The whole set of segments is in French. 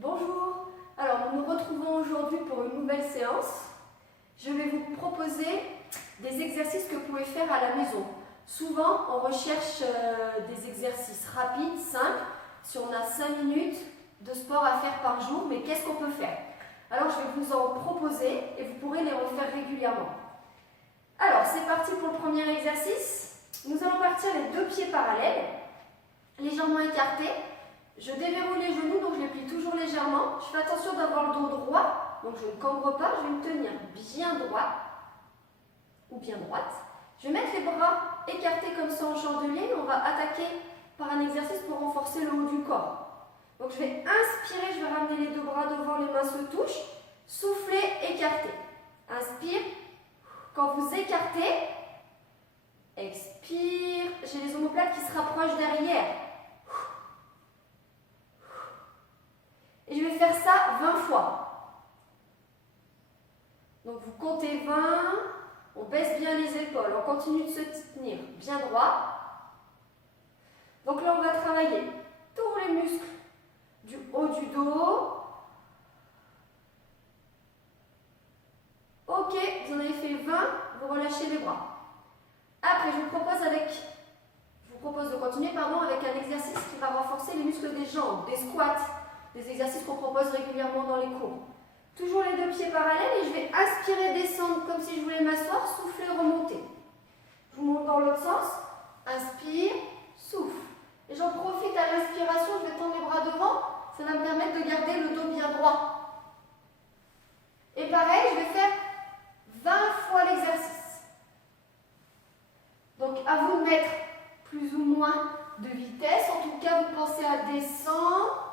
Bonjour, alors nous nous retrouvons aujourd'hui pour une nouvelle séance. Je vais vous proposer des exercices que vous pouvez faire à la maison. Souvent, on recherche des exercices rapides, simples, si on a 5 minutes de sport à faire par jour, mais qu'est-ce qu'on peut faire? Alors je vais vous en proposer et vous pourrez les refaire régulièrement. Alors c'est parti pour le premier exercice. Nous allons partir les deux pieds parallèles, légèrement écartés. Je déverrouille les genoux, donc je les plie toujours légèrement. Je fais attention d'avoir le dos droit, donc je ne cambre pas, je vais me tenir bien droit ou bien droite. Je vais mettre les bras écartés comme ça en chandelier. On va attaquer par un exercice pour renforcer le haut du corps. Donc je vais inspirer, je vais ramener les deux bras devant, les mains se touchent. Souffler, écarter. Inspire. Quand vous écartez, expire. J'ai les omoplates qui se rapprochent derrière. Et je vais faire ça 20 fois. Donc vous comptez 20, on baisse bien les épaules, on continue de se tenir bien droit. Donc là on va travailler tous les muscles du haut du dos. Ok, vous en avez fait 20, vous relâchez les bras. Après je vous propose de continuer avec un exercice qui va renforcer les muscles des jambes, des squats. Des exercices qu'on propose régulièrement dans les cours. Toujours les deux pieds parallèles et je vais inspirer, descendre comme si je voulais m'asseoir, souffler, remonter. Je vous monte dans l'autre sens. Inspire, souffle. Et j'en profite à l'inspiration, je vais tendre les bras devant. Ça va me permettre de garder le dos bien droit. Et pareil, je vais faire 20 fois l'exercice. Donc à vous de mettre plus ou moins de vitesse. En tout cas, vous pensez à descendre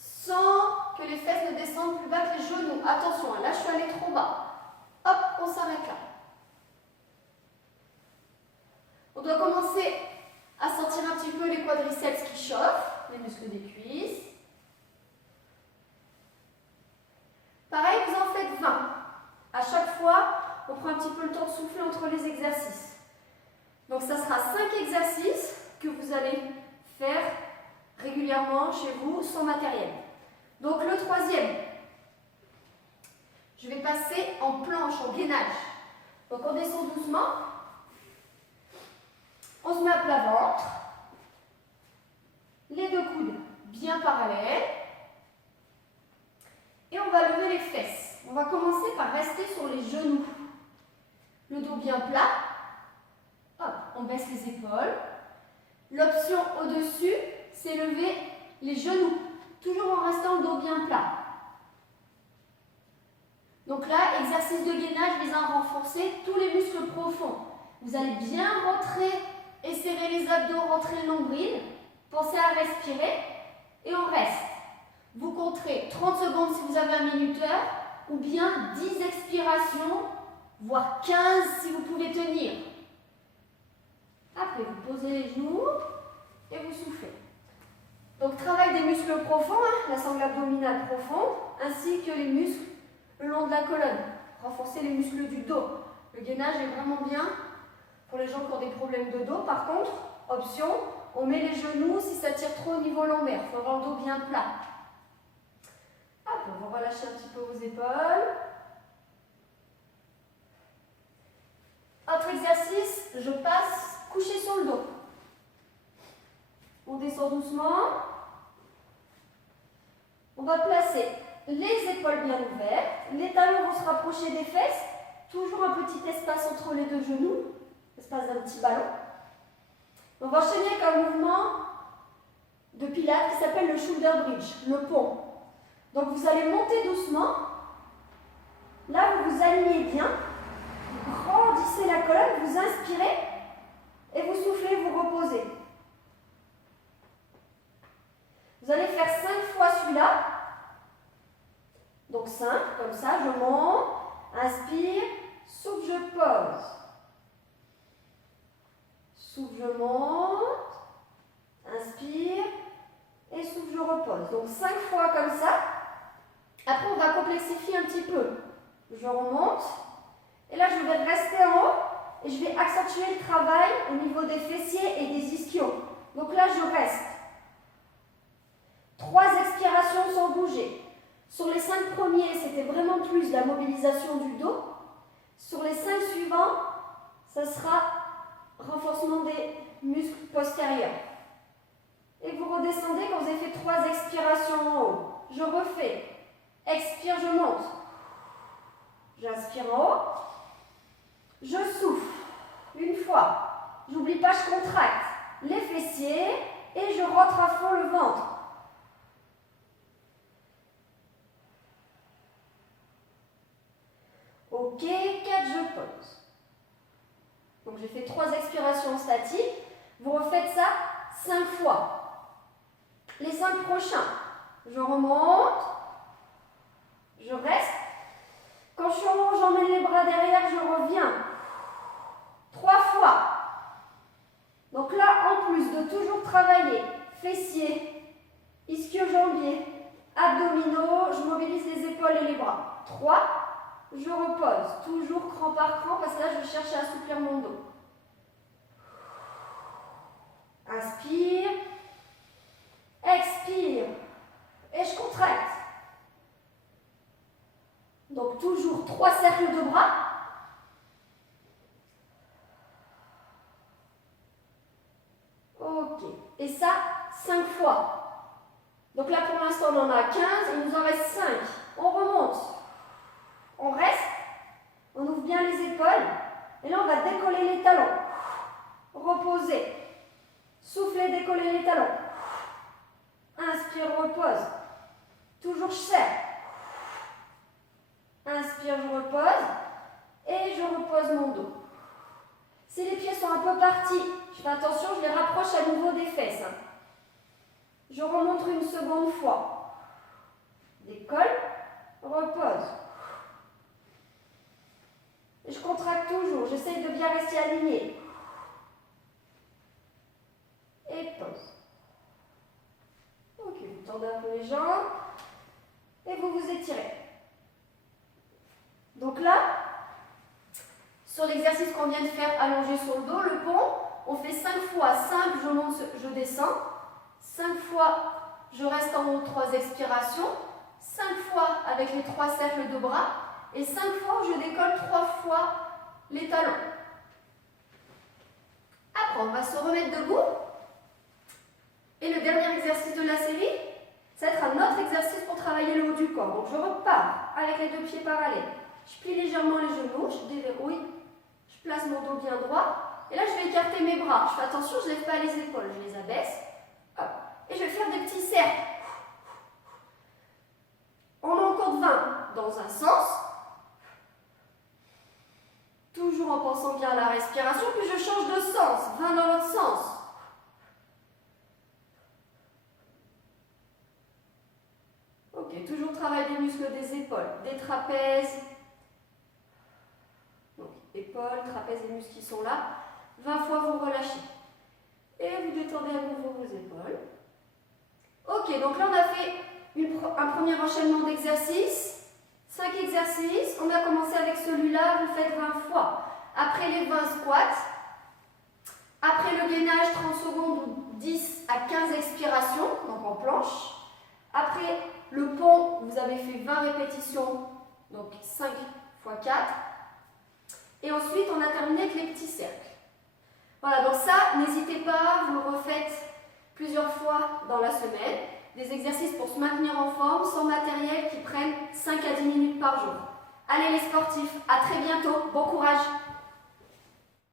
sans que les fesses ne descendent plus bas que les genoux. Attention, là je suis allée trop bas. Hop, on s'arrête là. On doit commencer à sentir un petit peu les quadriceps qui chauffent, les muscles des cuisses. Pareil, vous en faites 20. À chaque fois, on prend un petit peu le temps de souffler entre les exercices. Donc ça sera 5 exercices que vous allez faire régulièrement chez vous sans matériel. Donc le troisième, je vais passer en planche, en gainage. Donc on descend doucement, on se met à plat ventre, les deux coudes bien parallèles et on va lever les fesses. On va commencer par rester sur les genoux. Le dos bien plat, hop, on baisse les épaules. L'option au-dessus, c'est lever les genoux. Toujours en restant le dos bien plat. Donc là, exercice de gainage visant à renforcer tous les muscles profonds. Vous allez bien rentrer et serrer les abdos, rentrer le nombril. Pensez à respirer et on reste. Vous compterez 30 secondes si vous avez un minuteur ou bien 10 expirations, voire 15 si vous pouvez tenir. Après, vous posez les genoux et vous soufflez. Donc travail des muscles profonds, la sangle abdominale profonde, ainsi que les muscles le long de la colonne. Renforcer les muscles du dos. Le gainage est vraiment bien pour les gens qui ont des problèmes de dos. Par contre, option, on met les genoux si ça tire trop au niveau lombaire. Il faut avoir le dos bien plat. Hop, on va relâcher un petit peu vos épaules. Autre exercice, je passe couché sur le dos. On descend doucement. On va placer les épaules bien ouvertes. Les talons vont se rapprocher des fesses. Toujours un petit espace entre les deux genoux. Espace d'un petit ballon. On va enchaîner avec un mouvement de pilates qui s'appelle le shoulder bridge, le pont. Donc vous allez monter doucement. Là, vous vous alignez bien. Vous grandissez la colonne, vous inspirez et vous soufflez, vous reposez. Vous allez faire 5 fois celui-là. Donc 5, comme ça, je monte, inspire, souffle, je pose. Souffle, je monte, inspire et souffle, je repose. Donc 5 fois comme ça. Après, on va complexifier un petit peu. Je remonte et là, je vais rester en haut et je vais accentuer le travail au niveau des fessiers et des ischios. Donc là, je reste. 3 expirations sans bouger. bouger. Sur les 5 premiers, c'était vraiment plus la mobilisation du dos. Sur les 5 suivants, ça sera renforcement des muscles postérieurs. Et vous redescendez quand vous avez fait 3 expirations en haut. Je refais. Expire, je monte. J'inspire en haut. Je souffle. Une fois. J'oublie pas, je contracte les fessiers et je rentre à fond le ventre. Ok, 4, je pose. Donc j'ai fait 3 expirations statiques. Vous refaites ça 5 fois. Les 5 prochains, je remonte, je reste. Quand je suis en haut, j'emmène les bras derrière, je reviens. 3 fois. Donc là, en plus de toujours travailler fessiers, ischio-jambiers, abdominaux, je mobilise les épaules et les bras. 3, je repose, toujours cran par cran, parce que là, je cherche à assouplir mon dos. Inspire, expire, et je contracte. Donc toujours 3 cercles de bras. Ok, et ça 5 fois. Donc là pour l'instant on en a 15, il nous en reste 5. On remonte, on reste, on ouvre bien les épaules, et là on va décoller les talons. Reposer, souffler, décoller les talons. Inspire, repose. Toujours je serre. Inspire, je repose. Et je repose mon dos. Si les pieds sont un peu partis, je fais attention, je les rapproche à nouveau des fesses. Je remonte une seconde fois. Décolle, repose. Et je contracte toujours, j'essaye de bien rester aligné. Et pause. Ok, vous tendez un peu les jambes. Et vous vous étirez. Donc là, sur l'exercice qu'on vient de faire allongé sur le dos, le pont, on fait 5 fois 5, je monte, je descends. 5 fois, je reste en haut, 3 expirations. 5 fois avec les 3 cercles de bras. Et 5 fois, je décolle 3 fois les talons. Après, on va se remettre debout. Et le dernier exercice de la série, ça va être un autre exercice pour travailler le haut du corps. Donc je repars avec les 2 pieds parallèles. Je plie légèrement les genoux, je déverrouille, je place mon dos bien droit. Et là, je vais écarter mes bras. Je fais attention, je ne lève pas les épaules, je les abaisse. Hop. Et je vais faire des petits cercles. On en compte 20 dans un sens. Toujours en pensant bien à la respiration, puis je change de sens. 20 dans l'autre sens. Ok, toujours travail des muscles des épaules, des trapèzes. Donc, épaules, trapèzes et muscles qui sont là. 20 fois, vous relâchez. Et vous détendez à nouveau vos épaules. Ok, donc là, on a fait un premier enchaînement d'exercices. 5 exercices. On a commencé avec celui-là, vous faites 20 fois. Après les 20 squats, après le gainage, 30 secondes ou 10 à 15 expirations, donc en planche. Après le pont, vous avez fait 20 répétitions, donc 5 x 4. Et ensuite, on a terminé avec les petits cercles. Voilà, donc ça, n'hésitez pas, vous le refaites plusieurs fois dans la semaine. Des exercices pour se maintenir en forme, sans matériel, qui prennent 5 à 10 minutes par jour. Allez les sportifs, à très bientôt, bon courage!